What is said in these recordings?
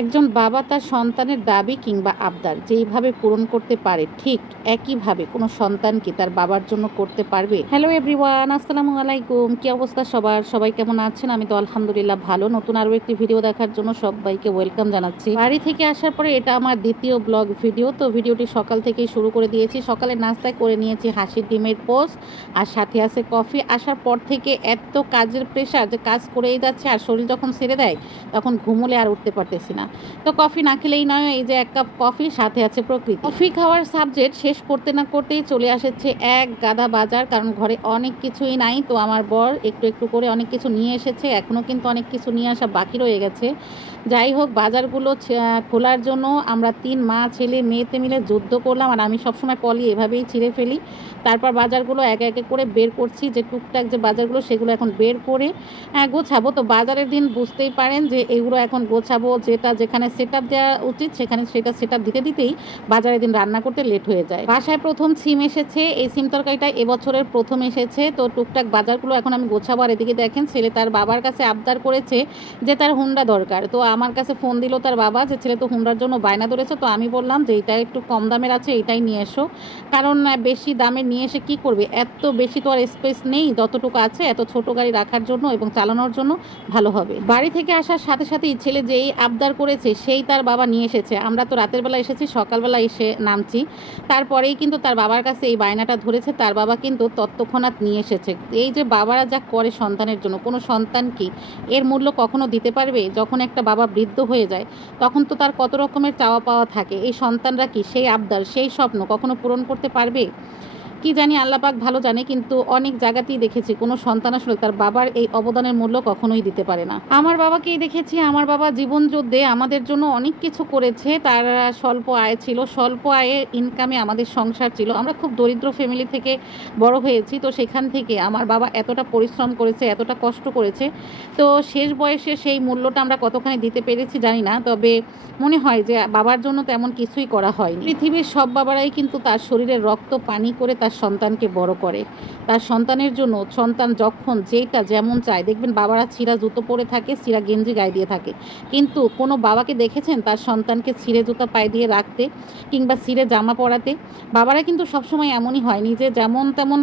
একজন বাবা তার সন্তানের দাবি কিংবা আবদার যেইভাবে পূরণ করতে পারে, ঠিক একইভাবে কোনো সন্তান কি তার বাবার জন্য করতে পারবে? হ্যালো এভরিওয়ান, আসসালামু আলাইকুম। কি অবস্থা সবার? সবাই কেমন আছেন? আমি তো আলহামদুলিল্লাহ ভালো। নতুন আরও একটি ভিডিও দেখার জন্য সবাইকে ওয়েলকাম জানাচ্ছি। বাড়ি থেকে আসার পরে এটা আমার দ্বিতীয় ব্লগ ভিডিও। তো ভিডিওটি সকাল থেকেই শুরু করে দিয়েছি। সকালে নাস্তায় করে নিয়েছি হাঁসের ডিমের পোস্ট, আর সাথে আছে কফি। আসার পর থেকে এত কাজের প্রেশার যে কাজ করেই যাচ্ছে, আর শরীর যখন ছেড়ে দেয় তখন ঘুমোলে আর উঠতে পারতেছি না। তো কফি না খেলেই নয়, এই যে এক কাপ কফি, সাথে আছে প্রকৃতি। কফি খাওয়ার সাবজেক্ট শেষ করতে না করতেই চলে আসছে এক গাদা বাজার, কারণ ঘরে অনেক কিছুই নাই। তো আমার বর একটু একটু করে অনেক কিছু নিয়ে এসেছে, এখনও কিন্তু অনেক কিছু নিয়ে আসা বাকি রয়ে গেছে। যাই হোক, বাজারগুলো খোলার জন্য আমরা 3 মা ছেলে মেয়েতে মিলে যুদ্ধ করলাম, আর আমি সবসময় পলি এভাবেই ছিঁড়ে ফেলি। তারপর বাজারগুলো একে একে করে বের করছি, যে টুকটাক যে বাজারগুলো সেগুলো এখন বের করে গোছাবো। তো বাজারের দিন বুঝতেই পারেন যে এগুলো এখন গোছাবো, যেটা যেখানে সেট আপ দেওয়া উচিত সেখানে সেটা সেট আপ দিতে দিতেই বাজারের দিন রান্না করতে লেট হয়ে যায়। বাসায় প্রথম সিম এসেছে, এই সিম তরকারিটা এবছরের প্রথম এসেছে। তো টুকটাক বাজারগুলো এখন আমি গোছাবো। আর এদিকে দেখেন, ছেলে তার বাবার কাছে আবদার করেছে যে তার হুন্ডা দরকার। তো আমার কাছে ফোন দিল তার বাবা, যে ছেলে তো হুন্ডার জন্য বায়না ধরেছে। তো আমি বললাম যে এটা একটু কম দামের আছে, এটাই নিয়ে এসো, কারণ বেশি দামে নিয়ে এসে কি করবে, এত বেশি তো আর স্পেস নেই, যতটুকু আছে এত ছোট গাড়ি রাখার জন্য এবং চালানোর জন্য ভালো হবে। বাড়ি থেকে আসার সাথে সাথেই ছেলে যেই আবদার করেছে সেই তার বাবা নিয়ে এসেছে। আমরা তো রাতের বেলা এসেছি, সকালবেলা এসে নামছি, তারপরেই কিন্তু তার বাবার কাছে এই বায়নাটা ধরেছে। তার বাবা কিন্তু তৎক্ষণাৎ নিয়ে এসেছে। এই যে বাবারা যা করে সন্তানের জন্য, কোনো সন্তান কি এর মূল্য কখনো দিতে পারবে? যখন একটা বাবা বৃদ্ধ হয়ে যায় তখন তো তার কত রকমের চাওয়া পাওয়া থাকে। এই সন্তানরা কি সেই আবদার, সেই স্বপ্ন কখনো পূরণ করতে পারবে? কি জানি, আল্লাহ পাক ভালো জানে। কিন্তু অনেক জায়গাতেই দেখেছি কোনো সন্তান আসলে তার বাবার এই অবদানের মূল্য কখনোই দিতে পারে না। আমার বাবাকেই দেখেছি, আমার বাবা জীবন যুদ্ধে আমাদের জন্য অনেক কিছু করেছে। তার স্বল্প আয় ছিল, স্বল্প আয়ের ইনকামে আমাদের সংসার ছিল। আমরা খুব দরিদ্র ফ্যামিলি থেকে বড় হয়েছি। তো সেখান থেকে আমার বাবা এতটা পরিশ্রম করেছে, এতটা কষ্ট করেছে। তো শেষ বয়সে সেই মূল্যটা আমরা কতখানি দিতে পেরেছি জানি না, তবে মনে হয় যে বাবার জন্য তেমন কিছুই করা হয়নি। পৃথিবীর সব বাবারাই কিন্তু তার শরীরের রক্ত পানি করে তার সন্তানকে বড় করে। তার সন্তানের জন্য সন্তান যখন যেটা যেমন চায়, দেখবেন বাবারা ছিঁড়া জুতো পরে থাকে, ছিঁড়া গেঞ্জি গায়ে দিয়ে থাকে, কিন্তু কোনো বাবাকে দেখেছেন তার সন্তানকে ছিঁড়ে জুতা পায়ে দিয়ে রাখতে কিংবা ছিঁড়ে জামা পরাতে? বাবারা কিন্তু সবসময় এমনই হয়, নিজে যেমন তেমন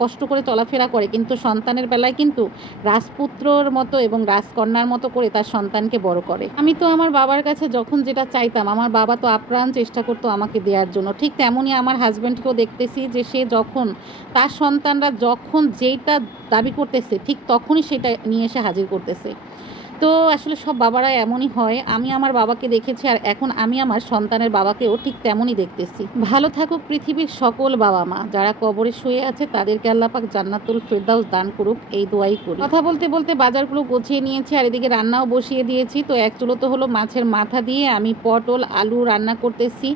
কষ্ট করে চলাফেরা করে, কিন্তু সন্তানের বেলায় কিন্তু রাজপুত্রর মতো এবং রাজকন্যার মতো করে তার সন্তানকে বড় করে। আমি তো আমার বাবার কাছে যখন যেটা চাইতাম, আমার বাবা তো আপ্রাণ চেষ্টা করতো আমাকে দেওয়ার জন্য। ঠিক তেমনই আমার হাজব্যান্ডকেও দেখতেছি যে সে যখন তার সন্তানরা যখন যেইটা দাবি করতেছে ঠিক তখনই সেটা নিয়ে এসে হাজির করতেছে। তো আসলে সব বাবারা এমনই হয়। আমি আমার বাবাকে দেখেছি, আর এখন আমি আমার সন্তানের বাবাকেও ঠিক তেমনই দেখতেছি। ভালো থাকুক পৃথিবীর সকল বাবা মা, যারা কবরে শুয়ে আছে তাদেরকে আল্লাহ পাক জান্নাতুল ফেরদাউস দান করুক, এই দোয়াই করি। কথা বলতে বলতে বাজারগুলো গুছিয়ে নিয়েছি, আর এদিকে রান্নাও বসিয়ে দিয়েছি। তো এক চুলো তো হলো মাছের মাথা দিয়ে আমি পটল আলু রান্না করতেছি,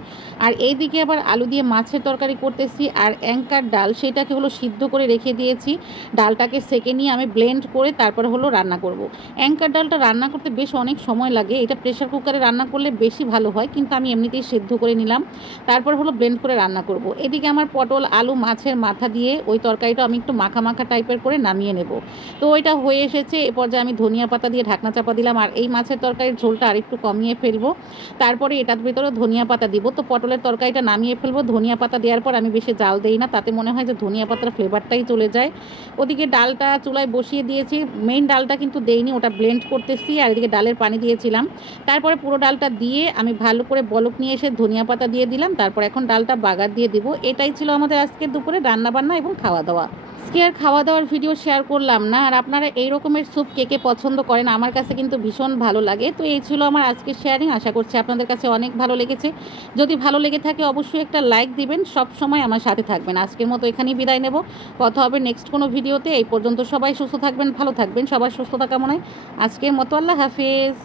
আর এইদিকে আবার আলু দিয়ে মাছের তরকারি করতেছি। আর অ্যাঙ্কার ডাল, সেটাকে হলো সিদ্ধ করে রেখে দিয়েছি। ডালটাকে সেকে নিয়ে আমি ব্লেন্ড করে তারপর হলো রান্না করব। অ্যাঙ্কার ডাল রান্না করতে বেশ অনেক সময় লাগে, এটা প্রেশার কুকারে রান্না করলে বেশি ভালো হয়, কিন্তু আমি এমনিতেই সেদ্ধ করে নিলাম, তারপর হলো ব্লেন্ড করে রান্না করব। এদিকে আমার পটল আলু মাছের মাথা দিয়ে ওই তরকারিটা আমি একটু মাখা মাখা টাইপের করে নামিয়ে নেব। তো ওইটা হয়ে এসেছে, এ পর্যায়ে আমি ধনিয়া পাতা দিয়ে ঢাকনা চাপা দিলাম, আর এই মাছের তরকারির ঝোলটা আরেকটু কমিয়ে ফেলবো, তারপরে এটার ভিতরে ধনিয়া পাতা দিব। তো পটলের তরকারিটা নামিয়ে ফেলবো, ধনিয়া পাতা দেওয়ার পর আমি বেশি জাল দেই না, তাতে মনে হয় যে ধনিয়া পাতার ফ্লেভারটাই চলে যায়। ওদিকে ডালটা চুলায় বসিয়ে দিয়েছি, মেইন ডালটা কিন্তু দেইনি, ওটা ব্লেন্ড করতেছি। আর এদিকে ডালের পানি দিয়েছিলাম, তারপরে পুরো ডালটা দিয়ে আমি ভালো করে বলক নিয়ে এসে ধনিয়া পাতা দিয়ে দিলাম, তারপর এখন ডালটা বাগার দিয়ে দিব। এটাই ছিল আমাদের আজকের দুপুরে রান্নাবান্না এবং খাওয়া দাওয়া। আজকে আর খাওয়া দাওয়ার ভিডিও শেয়ার করলাম না। আর আপনারা এই রকমের স্যুপ কে কে পছন্দ করেন? আমার কাছে কিন্তু ভীষণ ভালো লাগে। তো এই ছিল আমার আজকের শেয়ারিং, আশা করছি আপনাদের কাছে অনেক ভালো লেগেছে। যদি ভালো লেগে থাকে অবশ্যই একটা লাইক দিবেন, সব সময় আমার সাথে থাকবেন। আজকের মতো এখানেই বিদায় নেব, কথা হবে নেক্সট কোনো ভিডিওতে। এই পর্যন্ত সবাই সুস্থ থাকবেন, ভালো থাকবেন, সবার সুস্থতা কামনায় আজকের মতো আল্লাহ হাফেজ।